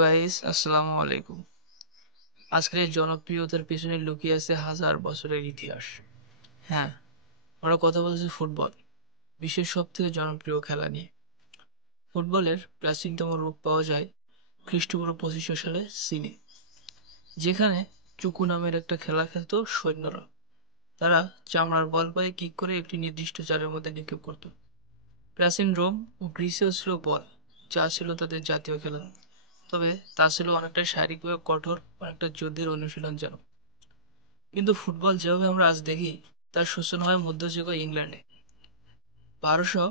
Guys, আসসালামু আলাইকুম। আজকের এই জনপ্রিয়তার পেছনে লুকিয়ে আছে হাজার বছরের ইতিহাস। হ্যাঁ, আমরা কথা বলছি ফুটবল, বিশ্বের সব থেকে জনপ্রিয় খেলা নিয়ে। ফুটবলের প্রাচীনতম রূপ পাওয়া যায় খ্রিস্টপূর্ব 2500 সালে চীনে, যেখানে চুকু নামের একটা খেলা খেলতো সৈন্যরা। তারা চামড়ার বল পায়ে কিক করে একটি নির্দিষ্ট জালের মধ্যে নিক্ষেপ করত। প্রাচীন রোম ও গ্রিসেও ছিল বল, যা ছিল তাদের জাতীয় খেলা। তবে তা ছিল অনেকটা শারীরিকভাবে কঠোর, অনেকটা যুদ্ধের অনুশীলন যেন। কিন্তু ফুটবল যেভাবে আমরা আজ দেখি, তার সূচনা হয় মধ্যযুগীয় ইংল্যান্ডে। 1200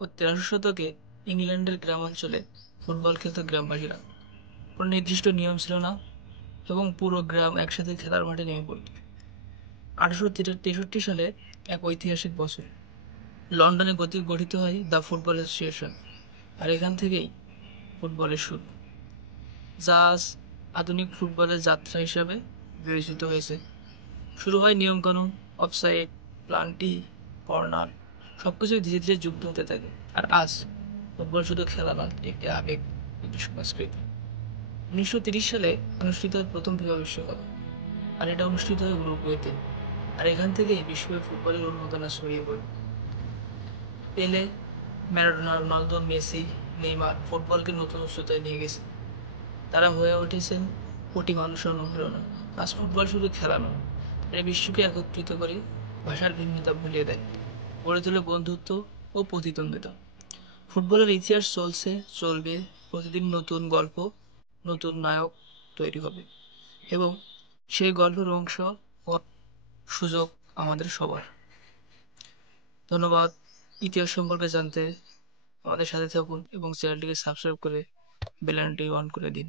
ও 1300 শতকে ইংল্যান্ডের গ্রামাঞ্চলে ফুটবল খেলত গ্রামবাসীরা। কোনো নির্দিষ্ট নিয়ম ছিল না, এবং পুরো গ্রাম একসাথে খেলার মাঠে নেমে পড়ত। 1863 সালে এক ঐতিহাসিক বছর লন্ডনে গঠিত হয় দ্য ফুটবল অ্যাসোসিয়েশন। আর এখান থেকেই ফুটবলের শুরু, যা আজ আধুনিক ফুটবলের যাত্রা হিসাবে বিবেচিত হয়েছে। শুরু হয় নিয়মকানুন, অফসাইড, প্লান্টি, কর্নার, সবকিছু ধীরে ধীরে যুক্ত হতে থাকে। আর আজ ফুটবল শুধু খেলা নয়, একটি আবেগ, একটি সংস্কৃতি। 1930 সালে অনুষ্ঠিত হয় প্রথম ফিফা বিশ্বকাপ, আর এটা অনুষ্ঠিত হয় উরুগুয়েতে। আর এখান থেকেই বিশ্বব্যাপী ফুটবলের উন্মাদনা ছড়িয়ে পড়ে। পেলে, ম্যারাডোনা, রোনালদো, মেসি, নেইমার ফুটবলকে নতুন উচ্চতায় নিয়ে গেছে। তারা হয়ে উঠেছেন কোটি মানুষের অনুপ্রেরণা। আজ ফুটবল শুধু খেলা নয়, এটা বিশ্বকে একত্রিত করে, ভাষার ভিন্নতা ভুলিয়ে দেয়, গড়ে তোলে বন্ধুত্ব ও প্রতিদ্বন্দ্বিতা। ফুটবলের ইতিহাস চলছে, চলবে। প্রতিদিন নতুন গল্প, নতুন নায়ক তৈরি হবে, এবং সেই গল্পের অংশ ও সুযোগ আমাদের সবার। ধন্যবাদ। ইতিহাস সম্পর্কে জানতে আমাদের সাথে থাকুন এবং চ্যানেলটিকে সাবস্ক্রাইব করে বেল আইকনটি অন করে দিন।